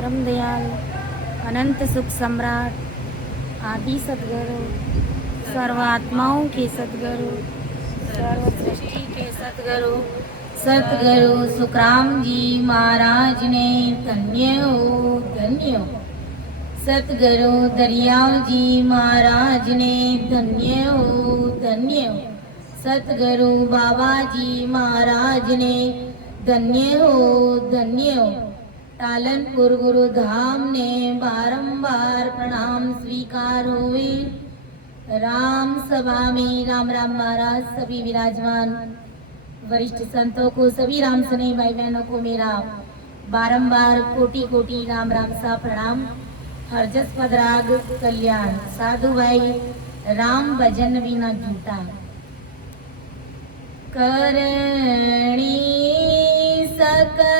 परम दयाल अनंत सुख सम्राट आदि सदगुरु सर्व आत्माओं के सदगुरु सर्व सृष्टि के सदगुरु सतगुरु सुखराम जी महाराज ने धन्य हो सतगुरु दरियाव जी महाराज ने धन्य हो सतगुरु बाबा जी महाराज ने धन्य हो तालनपुर गुरु धाम ने बारंबार प्रणाम स्वीकार हुए। राम सभा में राम राम महाराज सभी विराजमान वरिष्ठ संतों को सभी राम सने भाई बहनों को मेरा बारंबार कोटि कोटि राम राम सा प्रणाम। हरजस पदराग कल्याण साधु भाई राम भजन बिना झूठा करणी सकल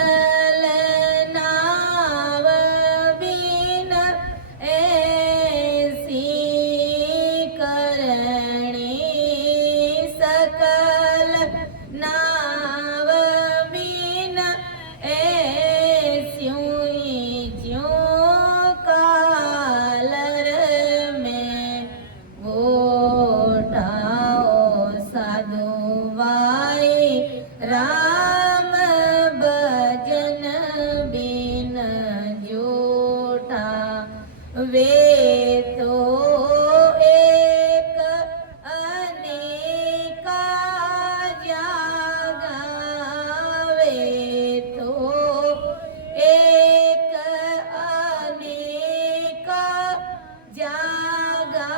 वे तो एक अनेका जागा वे तो एक अनेका जागा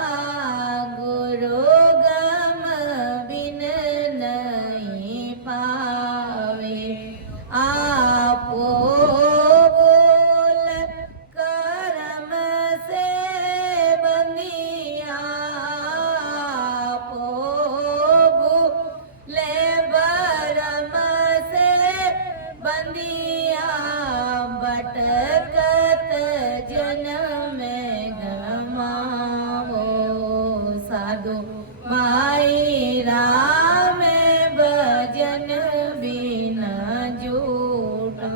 गुरु गम बिन नहीं पावे आपो भटकत जन्म गमावो साधु भाई राम भजन बिना झूठा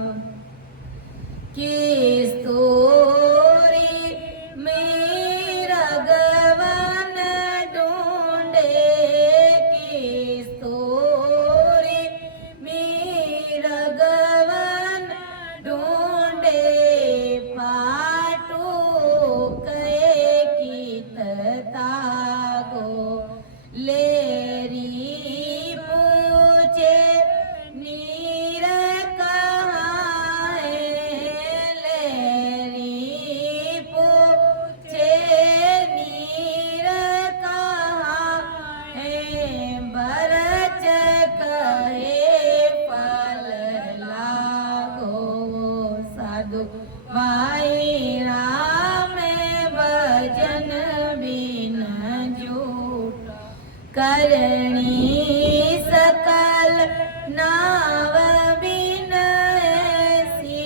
किस तोरी मेरा गवन ढूंढे किस तोरी मेरा गवन ढूंढे पाटू कहे कीत तागो लेरी पूछे नीर कहाँ है लेरी पूछे नीर कहाँ है बरच कहे फल लागो साधु भाई राम भजन बिना झूठ करणी सकल नाव बिन ऐसी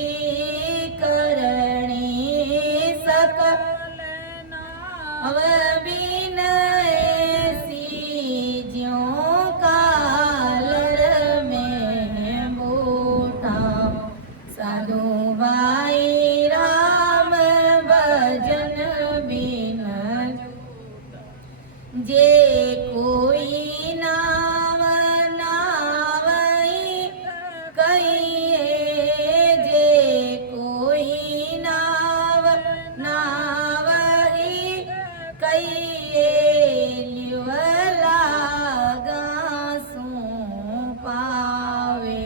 करणी सकल नाव बिन ऐसी ज्यों कालर में बूटा साधु भाई राम भजन बिना जे कोई नाव नावई कहिए जे कोई नाव नावई कहिए लिवला गासों पावे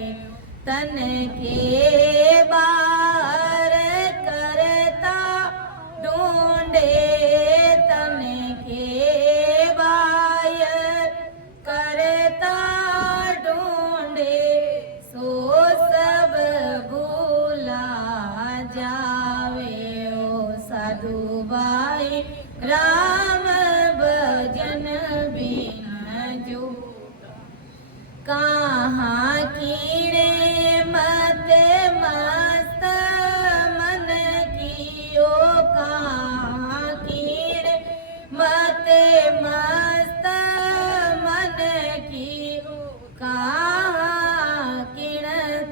तन के बाहर करता ढूंढे तन के बाहर करता ढूंढे सो सब भूला जावे ओ साधु भाई राम भजन बिना झूठा कहाँ कीड़े मत मस्त मन कियो कहाँ कीड़े मत मस्त मन कियो कहाँ किण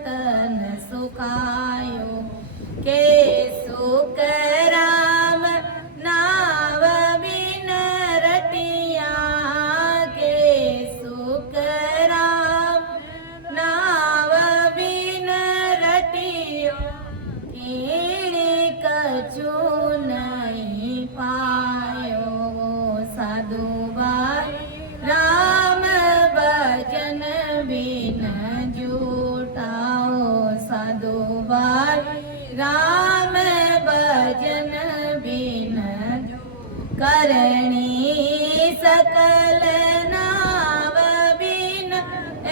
तन सुखायो के सो बिन जुटाओ साधु भाई राम भजन बिन करणी सकल नाव बिन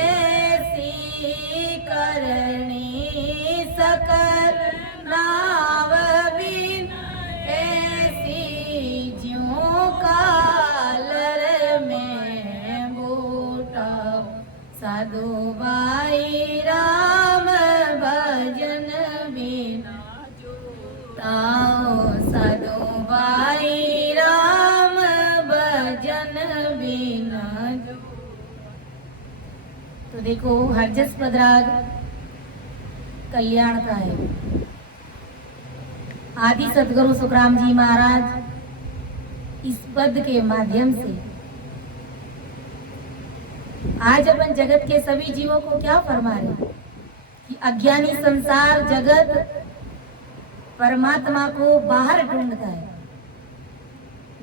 ऐसी करणी सकल नाव बिन ऐसी ज्यों कालर में बूटा साधु भाई राम भजन बिना ताओ साधु भाई राम भजन बिना। तो देखो हरजस पदराग कल्याण का है। आदि सदगुरु सुखराम जी महाराज इस पद के माध्यम से आज अपन जगत के सभी जीवों को क्या फरमा रहे कि अज्ञानी संसार जगत परमात्मा को बाहर ढूंढता है,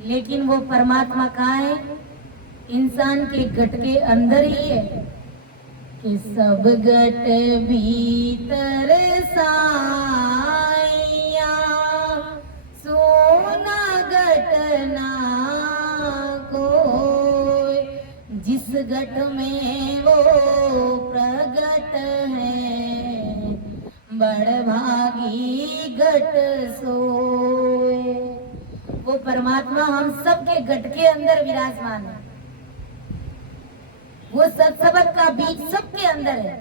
लेकिन वो परमात्मा कहाँ है? इंसान के गट के अंदर ही है कि सब गट भीतर साइया सोना गट ना कोई, जिस गट में वो प्रगट है बड़ भागी गट सोए। वो परमात्मा हम सबके गट के अंदर विराजमान है। वो सत्सबत का बीज सबके अंदर है।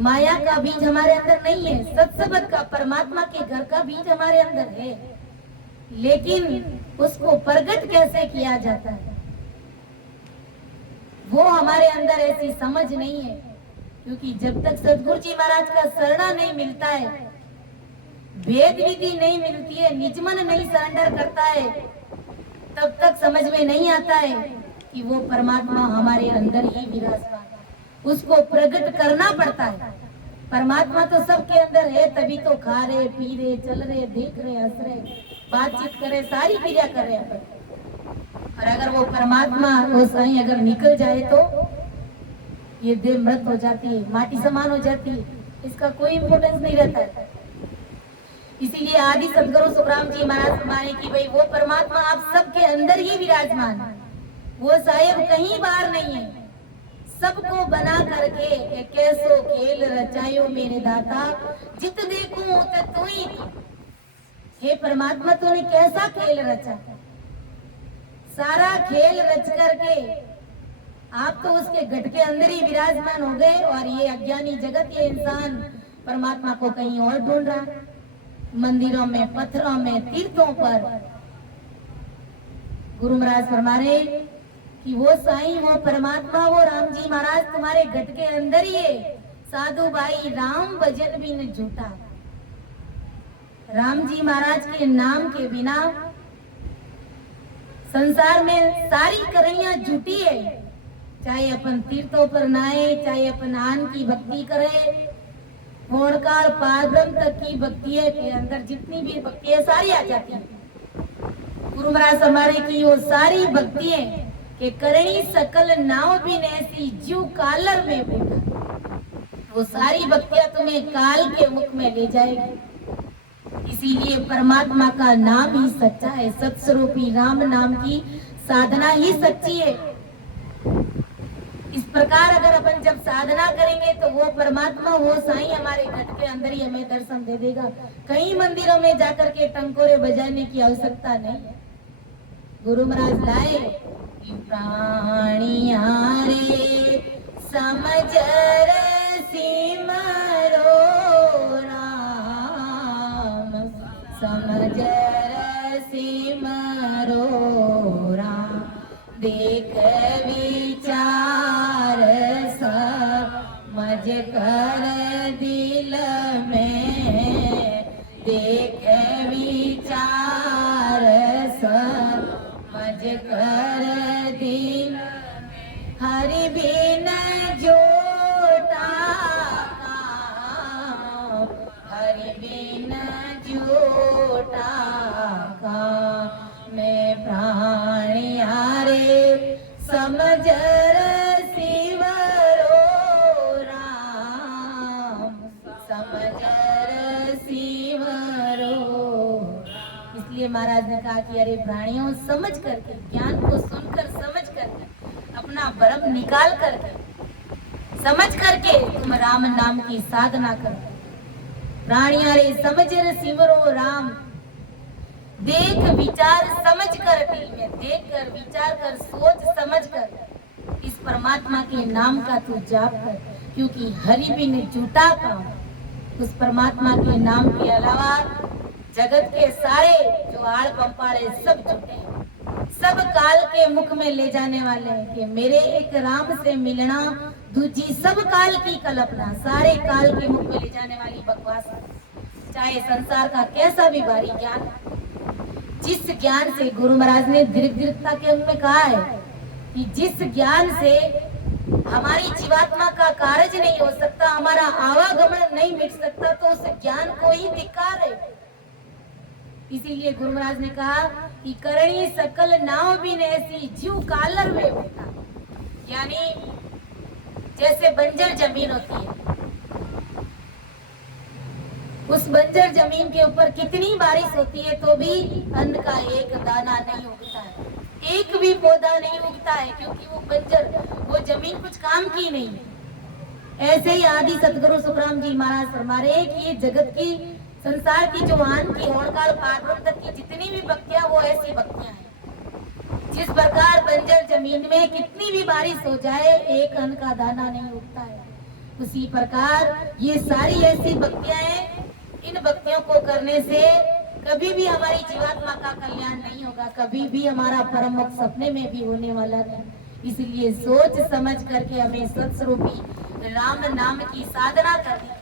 माया का बीज हमारे अंदर नहीं है, सत्सबत का परमात्मा के घर का बीज हमारे अंदर है, लेकिन उसको प्रगट कैसे किया जाता है वो हमारे अंदर ऐसी समझ नहीं है। क्योंकि जब तक सदगुरु जी महाराज का शरणा नहीं मिलता है, भेद विधि नहीं मिलती है, निजमन नहीं सरेंडर करता है, तब तक समझ में नहीं आता है कि वो परमात्मा हमारे अंदर ही विराजमान है। उसको प्रकट करना पड़ता है। परमात्मा तो सबके अंदर है, तभी तो खा रहे, पी रहे, चल रहे, देख रहे, हंस रहे, बातचीत कर रहे, सारी क्रिया कर रहे हैं। और अगर वो परमात्मा वो साईं अगर निकल जाए तो ये देह मृत हो जाती है, माटी समान हो जाती है, इसका कोई इंपोर्टेंस नहीं रहता है। इसीलिए आदि सदगुरु सुखराम जी महाराज फरमाए कि भाई वो परमात्मा आप सबके अंदर ही विराजमान है। वो साहेब कहीं बाहर नहीं है, सबको बना करके एक कैसो खेल रचायो मेरे दाता, जित देखूं उत तू ही। हे परमात्मा तूने कैसा खेल रचा, सारा खेल रच करके आप तो उसके घट के अंदर ही विराजमान हो गए, और ये अज्ञानी जगत, ये इंसान परमात्मा को कहीं और ढूंढ रहा, मंदिरों में, पत्थरों में, तीर्थों पर। गुरु महाराज फरमा रहे कि वो साईं, वो परमात्मा, वो राम जी महाराज तुम्हारे घट के अंदर ही है। साधु भाई राम भजन भी न झूठा। राम जी महाराज के नाम के बिना संसार में सारी करणियां झूठी है। चाहे अपन तीर्थों पर नहाए, चाहे अपन आन की भक्ति करें, होड़कार पारब्रह्म तक की भक्ति है के अंदर जितनी भी भक्ति है सारी आ जाती है। गुरु महाराज हमारे की वो सारी भक्ति है कि करणी सकल नाव भी ऐसी जीव कालर में बैठा, वो सारी भक्तियां तुम्हें काल के मुख में ले जाएगी। इसीलिए परमात्मा का नाम ही सच्चा है, सत्स्वरूपी राम नाम की साधना ही सच्ची है। इस प्रकार अगर अपन जब साधना करेंगे तो वो परमात्मा, वो साईं हमारे घट के अंदर ही हमें दर्शन दे देगा। कई मंदिरों में जाकर के टंकोरे बजाने की आवश्यकता नहीं है। गुरु महाराज लाए प्राणी हारे समझ सिमरो राम, समझ सिमरो राम, देख विचार समझ कर दिल में, देख विचार समझ कर दिल में, हरि बिन जोटा काम, हरि बिन जोटा काम, मैं प्राणी हारे समझ शिव इसीलिए महाराज ने कहा कि अरे प्राणियों, समझ करके, ज्ञान को सुनकर समझ करके, अपना भ्रम निकाल करके, समझ करके तुम राम नाम की साधना करो। प्राणिया रे समझ रे सिमरो राम, देख विचार समझ कर, दिल में देख कर, विचार कर, सोच समझ कर इस परमात्मा के नाम का तू जाप कर, क्योंकि हरि बिन झूठा काम। उस परमात्मा के नाम के अलावा जगत के सारे जो आड़ पंपाड़े सब झूठे, सब काल के मुख में ले जाने वाले हैं कि मेरे एक राम से मिलना, दूजी सब काल की कल्पना, सारे काल के मुख में ले जाने वाली बकवास। चाहे संसार का कैसा भी भारी ज्ञान, जिस ज्ञान से गुरु महाराज ने दीर्घता के अंग में कहा है कि जिस ज्ञान से हमारी जीवात्मा का कार्य नहीं हो सकता, हमारा आवागमन नहीं मिट सकता, तो उस ज्ञान को ही धिक्कार है। इसीलिए गुरु महाराज ने कहा कि करणी सकल नाव भी ऐसी जीव कालर में बैठा, यानी जैसे बंजर जमीन होती है, उस बंजर जमीन के ऊपर कितनी बारिश होती है तो भी अन्न का एक दाना नहीं उगता है, एक भी पौधा नहीं उगता है, क्योंकि वो बंजर, वो जमीन कुछ काम की नहीं है। ऐसे ही आदि सतगुरु सुखराम जी महाराज फरमा रहे कि ये जगत की, संसार की जो आन की, होड़काल पारब्रह्म तक की जितनी भी भक्तियां, वो ऐसी भक्तियां हैं। जिस प्रकार बंजर जमीन में कितनी भी बारिश हो जाए, एक अन्न का दाना नहीं उगता है, उसी प्रकार ये सारी ऐसी भक्तियां हैं। इन भक्तियों को करने से कभी भी हमारी जीवात्मा का कल्याण नहीं होगा, कभी भी हमारा परम मोक्ष सपने में भी होने वाला नहीं। इसलिए सोच समझ करके हमें सत्स्वरूपी राम नाम की साधना करनी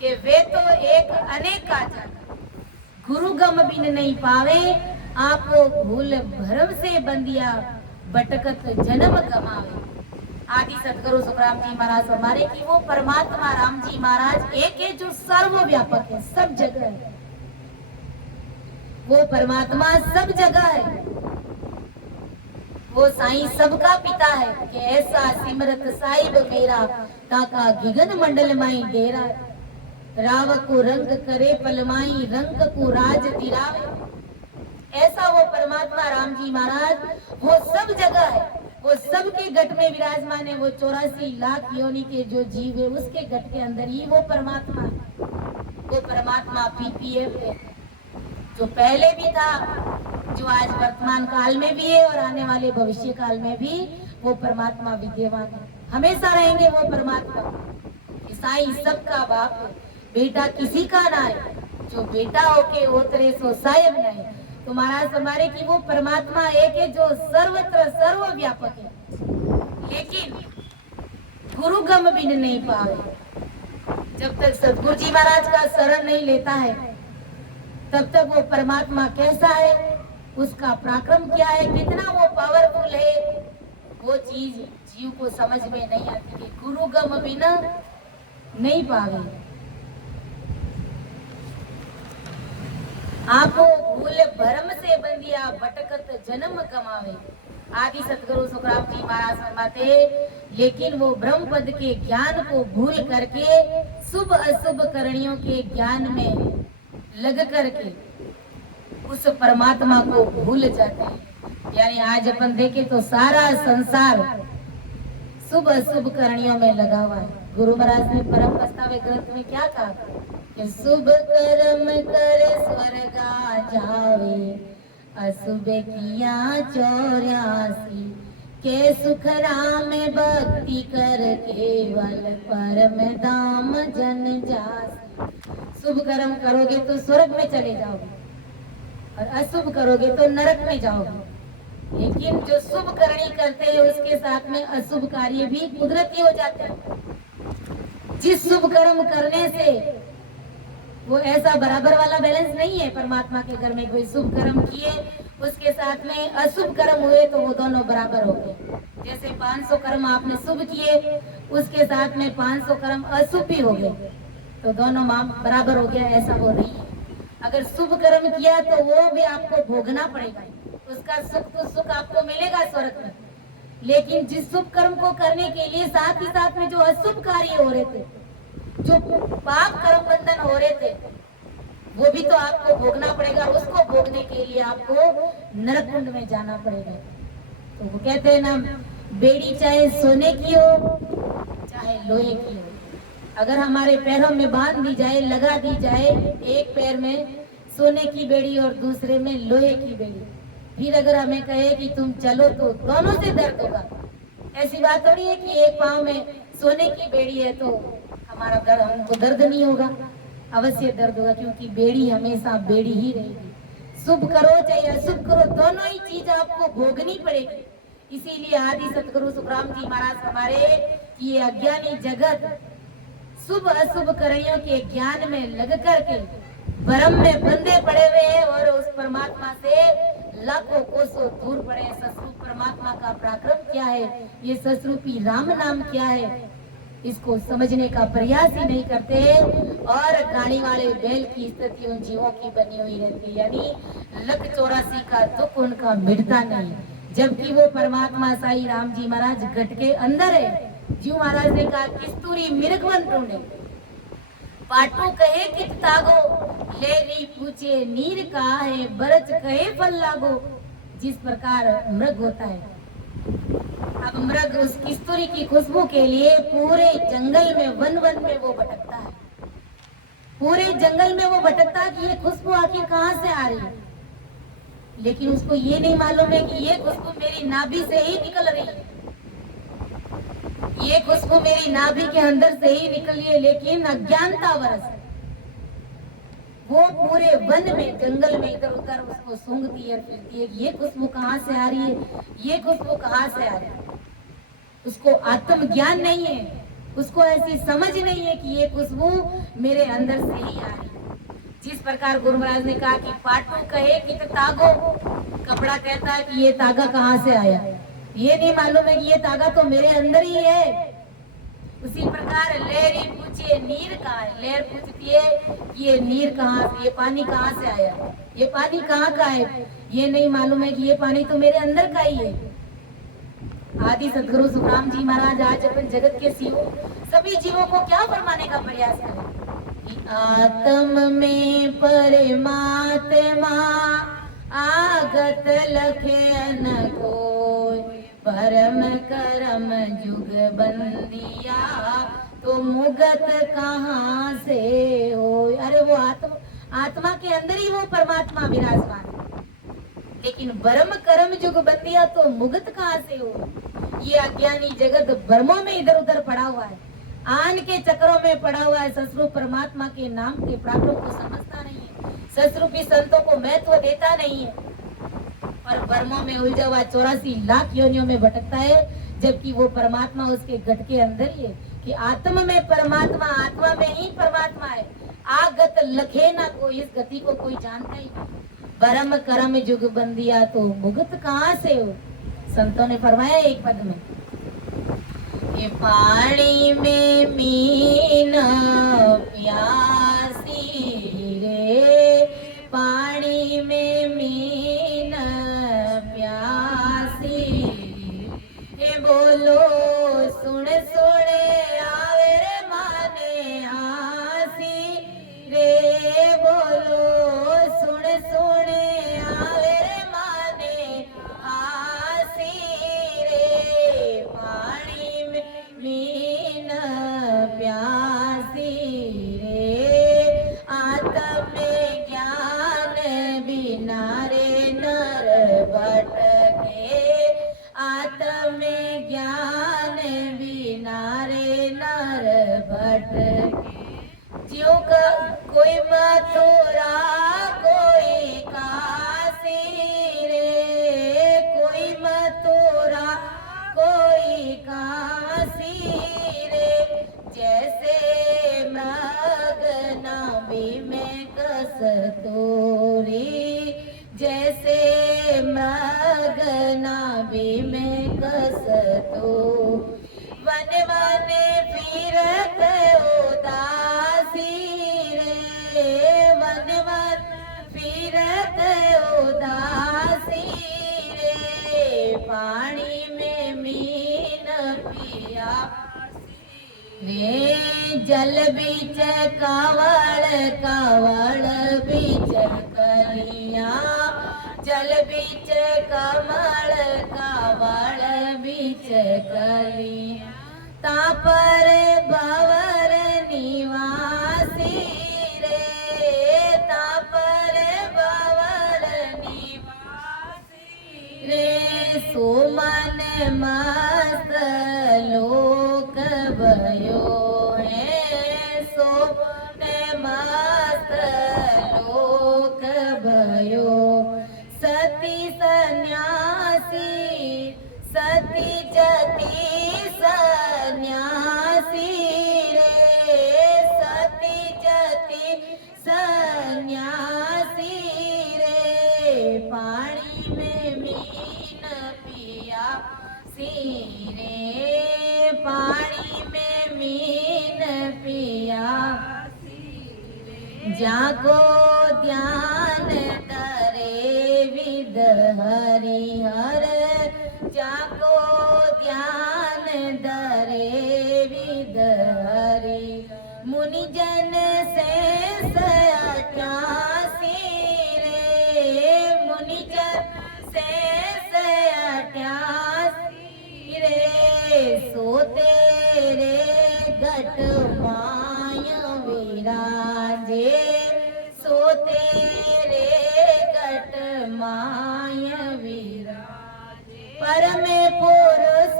कि वे तो एक अनेक का जाना, गुरु गम बिन नहीं पावे, आपको भूल भरम से बंदिया, भटकत जन्म गमावे। आदि सतगुरु सुखराम जी महाराज हमारे कि वो परमात्मा राम जी महाराज एक है जो सर्वव्यापक है, सब जगह है। वो परमात्मा सब जगह है, वो साईं सबका पिता है कि ऐसा सिमरत साहिब मेरा, ताका गिगन मंडल माई डेरा, राव को रंग करे पलमाई, रंग को राज दिरावे। ऐसा वो परमात्मा राम जी महाराज, वो सब जगह है, वो सबके घट में विराजमान है। वो 84 लाख योनि के जो जीव है, उसके घट के अंदर ही वो परमात्मा है। वो परमात्मा पीपीएफ है, जो पहले भी था, जो आज वर्तमान काल में भी है और आने वाले भविष्य काल में भी वो परमात्मा विद्यमान है, हमेशा रहेंगे वो परमात्मा। ईसाई सबका बाप है, बेटा किसी का ना है, जो बेटा होके उतरे सो साहेब नहीं। तो महाराज हमारे की वो परमात्मा एक है जो सर्वत्र सर्वव्यापक है, लेकिन गुरु गम बिन नहीं पावे। जब तक सतगुरु जी महाराज का शरण नहीं लेता है, तब तक वो परमात्मा कैसा है, उसका पराक्रम क्या है, कितना वो पावरफुल है, वो चीज जीव को समझ में नहीं आती कि गुरु गम बिना नहीं पावे। आपो भूल भरम से बंदिया, भटकत जन्म कमावे। आदि सतगुरु सुखराम जी महाराज फरमाते, लेकिन वो ब्रह्म पद के ज्ञान को भूल करके शुभ अशुभ करणियों के ज्ञान में लग करके उस परमात्मा को भूल जाते हैं। यानी आज अपन देखे तो सारा संसार शुभ अशुभ करणियों में लगा हुआ है। गुरु महाराज ने परम प्रस्ताव ग्रंथ में क्या कहा कि शुभ कर्म कर स्वर्गा जावे, अशुभ किया 84 के सुख राम भक्ति कर, केवल परम धाम जन जासी। शुभ कर्म करोगे तो स्वर्ग में चले जाओगे और अशुभ करोगे तो नरक में जाओगे। लेकिन जो शुभ करनी करते हैं उसके साथ में अशुभ कार्य भी कुदरती हो जाते हैं। जिस शुभ कर्म करने से वो ऐसा बराबर वाला बैलेंस नहीं है। परमात्मा के घर में कोई शुभ कर्म किए, उसके साथ में अशुभ कर्म हुए तो वो दोनों बराबर हो गए। जैसे 500 कर्म आपने शुभ किए, उसके साथ में 500 कर्म अशुभ भी हो गए, तो दोनों बराबर हो गया, ऐसा वो नहीं है। अगर शुभ कर्म किया तो वो भी आपको भोगना पड़ेगा, उसका सुख तो सुख आपको मिलेगा स्वर्ग में। लेकिन जिस शुभ कर्म को करने के लिए साथ ही साथ में जो अशुभ कार्य हो रहे थे, जो पाप कर्म बंधन हो रहे थे, वो भी तो आपको भोगना पड़ेगा। उसको भोगने के लिए आपको नरक कुंड में जाना पड़ेगा। तो वो कहते हैं ना, बेड़ी चाहे सोने की हो चाहे लोहे की हो, अगर हमारे पैरों में बांध दी जाए, लगा दी जाए, एक पैर में सोने की बेड़ी और दूसरे में लोहे की बेड़ी, फिर अगर हमें कहे कि तुम चलो तो दोनों से दर्द होगा। ऐसी बात थोड़ी है कि एक पांव में सोने की बेड़ी है तो हमारा दर्द, हमको दर्द नहीं होगा। अवश्य दर्द होगा, क्योंकि बेड़ी हमेशा बेड़ी ही रहेगी। शुभ करो चाहे अशुभ करो, दोनों ही चीज आपको भोगनी पड़ेगी। इसीलिए आदि सतगुरु सुखराम जी महाराज हमारे कि ये अज्ञानी जगत शुभ अशुभ कर्मों के ज्ञान में लग करके भ्रम में बंधे पड़े हुए हैं और उस परमात्मा से लाखों कोसों दूर पड़े। सस्वरूप परमात्मा का पराक्रम क्या है, ये सस्वरूपी राम नाम क्या है, इसको समझने का प्रयास ही नहीं करते। और गाड़ी वाले बैल की स्थिति उन जीवों की बनी हुई रहती है, यानी लख 84 का दुख उनका मिटता नहीं, जबकि वो परमात्मा साई राम जी महाराज घट के अंदर है। जीव महाराज ने कहा, किस्तूरी मृगवन टूंडे पाटू कहे कित तागो, लेरी पूछे नीर कहा है, बरच कहे फल लागो। जिस प्रकार मृग होता है, अब मृग उस किस्तूरी की खुशबू के लिए पूरे जंगल में वन वन में वो भटकता है, पूरे जंगल में वो भटकता है कि ये खुशबू आखिर कहाँ से आ रही है। लेकिन उसको ये नहीं मालूम है कि ये खुशबू मेरी नाभि से ही निकल रही है, ये खुशबू मेरी नाभि के अंदर से ही निकली है। लेकिन अज्ञानता वरस वो पूरे वन में जंगल में इधर उधर उसको सूंघती है, फिरती है, ये खुशबू कहाँ से आ रही है, ये खुशबू कहाँ से आ रही है। उसको आत्म ज्ञान नहीं है, उसको ऐसी समझ नहीं है कि ये खुशबू मेरे अंदर से ही आ रही है। जिस प्रकार गुरु महाराज ने कहा कि पाटू कहे कि तागो, कपड़ा कहता है कि ये तागा कहाँ से आया, ये नहीं मालूम है कि ये तागा तो मेरे अंदर ही है। उसी प्रकार लहरी पूछे नीर कहाँ है, लहर पूछती है कि ये नीर कहाँ से, ये पानी कहाँ से आया, ये पानी कहाँ का है, ये नहीं मालूम है कि ये पानी तो मेरे अंदर का ही है। आदि सदगुरु सुखराम जी महाराज आज अपन जगत के सभी जीवों को क्या फरमाने का प्रयास करें कि आत्म में परमात्मा आगत लखे न कोई, परम करम जुग बंदिया तो मुगत कहाँ से हो। अरे वो आत्मा के अंदर ही वो परमात्मा विराजमान है, लेकिन भ्रम कर्म जुग बंदिया तो मुगत कहाँ से हो। ये अज्ञानी जगत भ्रमों में इधर उधर पड़ा हुआ है, आन के चक्रों में पड़ा हुआ है, सस्वरूप परमात्मा के नाम के प्राप्तों को समझता नहीं है, सस्वरूपी संतों को महत्व देता नहीं है, और भ्रमों में उलझा हुआ 84 लाख योनियों में भटकता है। जबकि वो परमात्मा उसके घट के अंदर ही है कि आत्मा में परमात्मा, आत्मा में ही परमात्मा है। आगत लखे ना कोई, इस गति को कोई जानता ही नहीं। भरम करम जुग बंदिया तो मुगत कहाँ से हो। संतों ने फरमाया एक पद में, ये पानी में मीन प्यासी रे, पानी में मीन प्यासी, ये बोलो सुन सुन आवे रे माने आसी रे, बोलो सुन सुन आवे रे माने आसी रे, पानी में मीन प्यासी रे, आत्म ज्ञान बिना रे नर भटके, आत्म ज्ञान बिना रे नर भटके। ज्यों का कोई मथुरा कोई काशी रे, कोई मथुरा कोई काशी रे, जैसे मृग नाभि में कस्तूरी, जैसे मृग नाभि में कस्तूरी, वन वन फिरत उदासी रे, वन वन फिरत उदासी रे, पानी में मीन पियासी रे जल बीच कावड़ कावड़ बीच कलिया जल बीच कमल कावड़ बीच कलिया तापर भवर निवासी रे तापर भवर निवासी रे सुमन मस्त लोक भयो है सोमन मस्त लोक भयो सती सन्यासी सती जती सन्यासी रे सती जती सन्यासी रे पानी में मीन पिया सी रे पानी में मीन पिया जागो ध्यान करे विद हरिहर जागो ध्यान धरे विद हरि मुनि जन से अट्ठासी रे मुनि जन से अट्ठासी रे सोते रे घट माय विराजे सोते रे घट माय विराजे परम पुरुष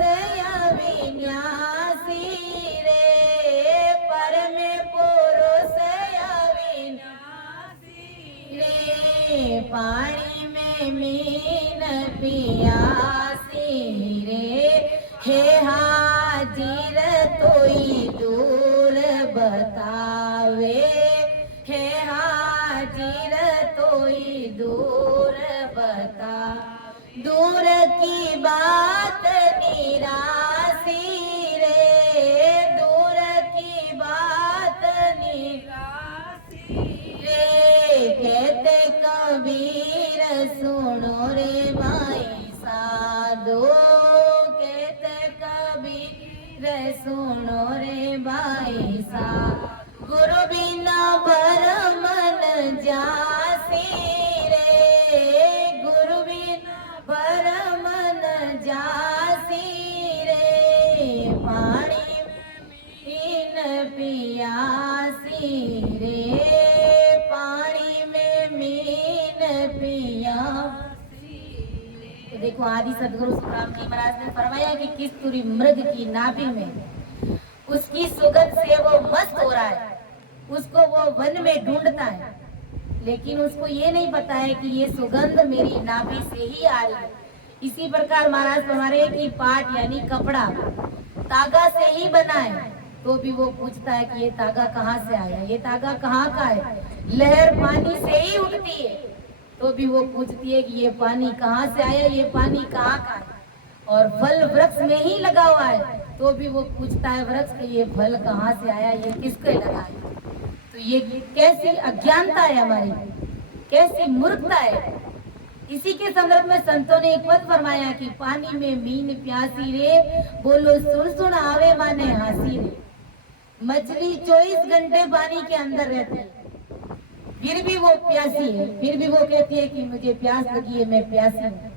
अविनाशी रे परम पुरुष अविनाशी रे पानी में मीन पियासी रे हे हाजिर तोई दूर बतावे हे हाजिर तोई दूर बता दूर की बात निरासी रे दूर की बात निरासी रे कहते कबीर सुनो रे भाई साधो कहते कबीर सुनो रे भाई सा गुरु बिना भर मन जासी रे गुरु बिना भर मन जासी रे पानी में पियासी रे पानी में मीन पियासी। तो देखो आदि सदगुरु सुखराम जी महाराज ने फरमाया कि किस तुरी मृग की नाभि में उसकी सुगंध से वो मस्त हो रहा है, उसको वो वन में ढूंढता है, लेकिन उसको ये नहीं पता है कि ये सुगंध मेरी नाभि से ही आ रही है। इसी प्रकार महाराज फरमा रहे कि पाट यानी कपड़ा तागा से ही बना है, तो भी वो पूछता है कि ये तागा कहाँ से आया, ये तागा कहाँ का है। लहर पानी से ही उठती है, तो भी वो पूछती है कि ये पानी कहाँ से आया, ये पानी कहाँ का है। और फल वृक्ष में ही लगा हुआ है, तो भी वो पूछता है वृक्ष के ये फल कहाँ से आया, ये किसके लगा है। तो ये कैसी अज्ञानता है हमारी, कैसी मूर्खता है। इसी के संदर्भ में संतों ने एक पद फरमाया कि पानी में मीन प्यासी रे, बोलो सुन सुन आवे माने हंसी रे। मछली 24 घंटे पानी के अंदर रहती है, फिर भी वो प्यासी है, फिर भी वो कहती है कि मुझे प्यास लगी है, मैं प्यासी हूँ।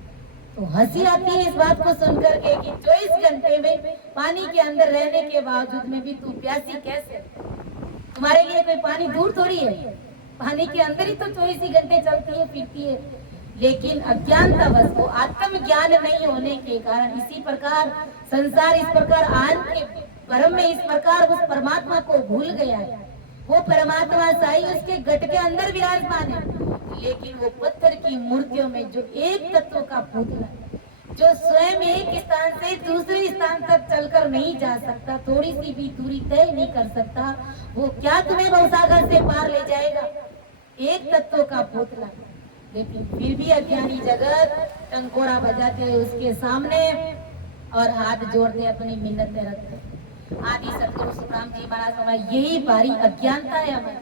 तो हंसी आती है इस बात को सुनकर के कि 24 घंटे में पानी के अंदर रहने के बावजूद में भी तू प्यासी कैसे। तुम्हारे लिए कोई पानी दूर थोड़ी है, पानी के अंदर ही तो 24 ही घंटे चलती है फिरती है। लेकिन अज्ञानता बस वो आत्म ज्ञान नहीं होने के कारण इसी प्रकार संसार इस प्रकार आन के परम में इस प्रकार उस परमात्मा को भूल गया है। वो परमात्मा साई उसके घट के अंदर विराजमान है, लेकिन वो पत्थर की मूर्तियों में जो एक तत्व का पुतला है, जो स्वयं एक स्थान से दूसरे स्थान तक चलकर नहीं जा सकता, थोड़ी सी भी दूरी तय नहीं कर सकता, वो क्या तुम्हें भवसागर से पार ले जाएगा। एक तत्व का पुतला, लेकिन फिर भी अज्ञानी जगत टंकोरा बजाते हैं उसके सामने और हाथ जोड़ते अपनी मिन्नतें रखते। आदि सतगुरु सुखराम जी महाराज हमारी यही भारी अज्ञानता है हमें।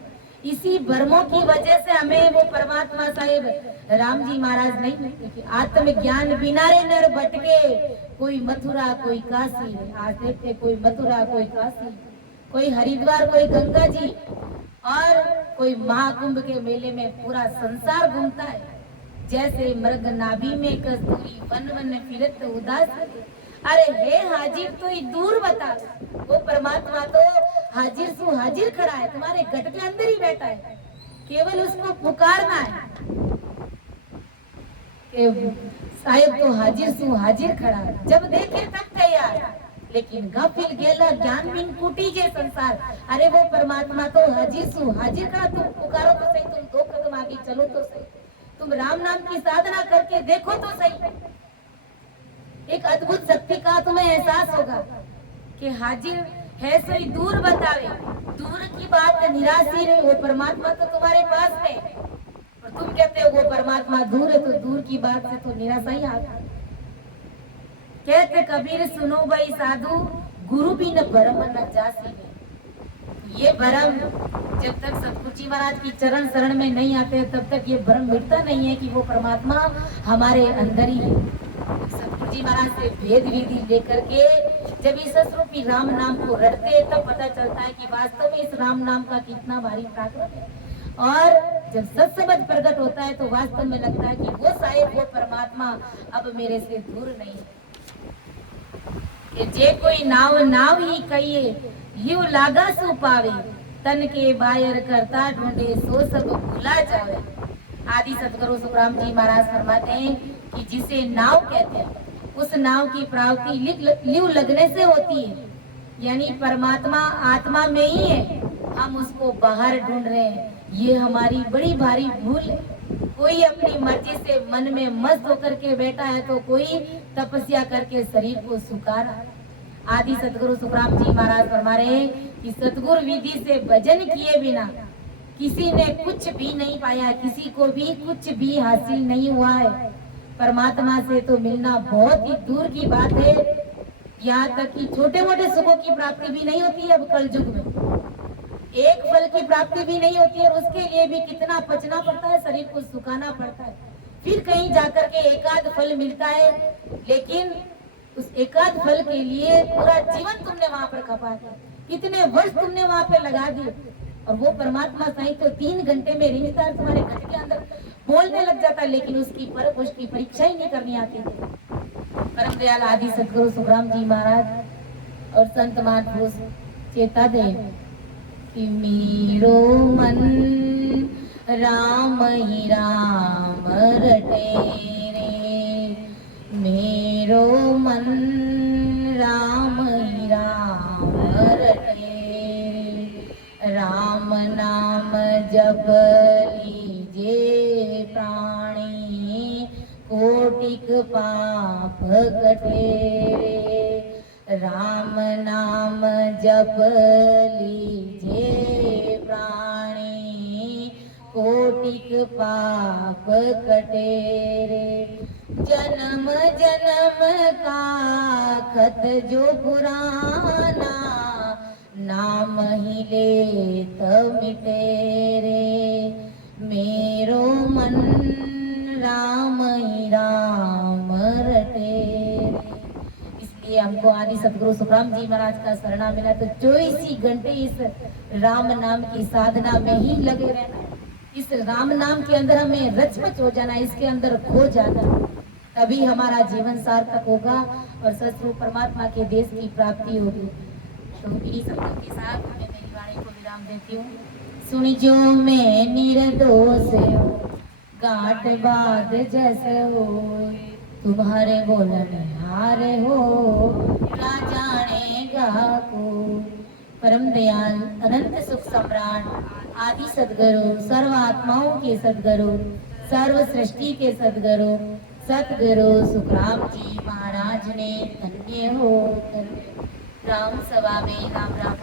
इसी भ्रमों की वजह से हमें वो परमात्मा साहिब राम जी महाराज नहीं मिलते कि आत्मज्ञान बिना रे नर भटके, कोई मथुरा कोई काशी। आज देखते कोई मथुरा कोई काशी, कोई हरिद्वार, कोई गंगा जी, और कोई महाकुंभ के मेले में पूरा संसार घूमता है। जैसे मृग नाभि में कस्तूरी, वन वन फिरत उदास। अरे हे हाजिर, तो ही दूर बता, वो परमात्मा तो हाजिर सु हाजिर खड़ा है, तुम्हारे घट के अंदर ही बैठा है, केवल उसको पुकारना है। साहेब तो हाजिर सु हाजिर खड़ा, जब देखे तब तैयार, लेकिन गाफिल गेला ज्ञान बिन कुटी जे संसार। अरे वो परमात्मा तो हाजिर सु हाजिर खड़ा, तुम पुकारो तो सही, तुम 2 कदम आगे चलो तो सही, तुम राम नाम की साधना करके देखो तो सही। एक अद्भुत शक्ति का तुम्हें एहसास होगा कि हाजिर है सोई दूर बतावे। दूर की बात निराशी नहीं, वो परमात्मा तो तुम्हारे पास है, और तुम कहते हो वो परमात्मा दूर है, तो दूर की बात से तो निराशा ही आता। कहते कबीर सुनो भाई साधु, गुरु भी न भरम न जासी। ये भरम जब तक सतगुरु जी महाराज की चरण शरण में नहीं आते तब तक ये भरम मिटता नहीं है कि वो परमात्मा हमारे अंदर ही है। सतगुरु जी महाराज से भेद विधि लेकर के जब इस रूपी राम नाम को रटते तब पता चलता है कि वास्तव में इस राम नाम का कितना भारी ताकत है। और जब सत्समझ प्रकट होता है तो वास्तव में लगता है कि वो शायद वो परमात्मा अब मेरे से दूर नहीं है। कि जे कोई नाव नाव ही कहिए, यूं लागा सो पावे, तन के बायर करता ढूंढे सो सब भूला जावे। आदि सतगुरु सुखराम जी महाराज फरमाते हैं कि जिसे नाव कहते हैं उस नाव की प्राप्ति ल्यू लगने से होती है, यानी परमात्मा आत्मा में ही है, हम उसको बाहर ढूंढ रहे हैं, ये हमारी बड़ी भारी भूल है। कोई अपनी मर्जी से मन में मस्त होकर के बैठा है तो कोई तपस्या करके शरीर को सुखा रहा है। आदि सतगुरु सुखराम जी महाराज फरमा रहे हैं कि सतगुरु विधि से भजन किए बिना किसी ने कुछ भी नहीं पाया, किसी को भी कुछ भी हासिल नहीं हुआ है। परमात्मा से तो मिलना बहुत ही दूर की बात है, यहाँ तक कि छोटे मोटे सुखों की प्राप्ति भी नहीं होती है। अब कल युग में एक फल की प्राप्ति भी नहीं होती है, उसके लिए भी कितना पचना पड़ता है, शरीर को सुखाना पड़ता है, फिर कहीं जाकर के एकाध फल मिलता है। लेकिन उस एकाध फल के लिए पूरा जीवन तुमने वहां पर खपा दिया, कितने वर्ष तुमने वहां पे लगा दिए, और वो परमात्मा साईं तो 3 घंटे में रिश्ता तुम्हारे घर के अंदर बोलने लग जाता है, लेकिन उसकी परीक्षा ही नहीं करनी आती। परम दयाल आदि सतगुरु सुखराम जी महाराज और संत महापुरुष चेता दे कि मेरो मन राम ही राम रटे रे, मेरो मन राम ही राम रटे, राम नाम जप लीजे प्राणी, कोटिक पाप कटे। राम नाम जप लीजे प्राणी, कोटिक पाप कटे रे। जन्म जन्म का खत जो पुराना, नाम ही लेत मिटे रे, मेरो मन राम ही राम रटे। इसलिए हमको आदि सतगुरु सुखराम जी महाराज का शरणा मिला तो 24 घंटे इस राम नाम की साधना में ही लगे रहना, इस राम नाम के अंदर हमें रचमच हो जाना, इसके अंदर खो जाना, तभी हमारा जीवन सार्थक होगा और सतगुरु परमात्मा के देश की प्राप्ति होगी। तो इन्हीं शब्दों के साथ मैं मेरी वाणी को विराम देती हूँ। सुनी जो मैं निर्दोष हो, गांठ बात जैसे हो, तुम्हारे बोलने हारे हो, क्या जानेगा को। परम दयाल अनंत सुख सम्राट आदि सदगुरु, सर्व आत्माओं के सदगुरु, सर्व सृष्टि के सदगुरु सतगुरु सुखराम जी महाराज ने धन्य होकर राम सभा में राम राम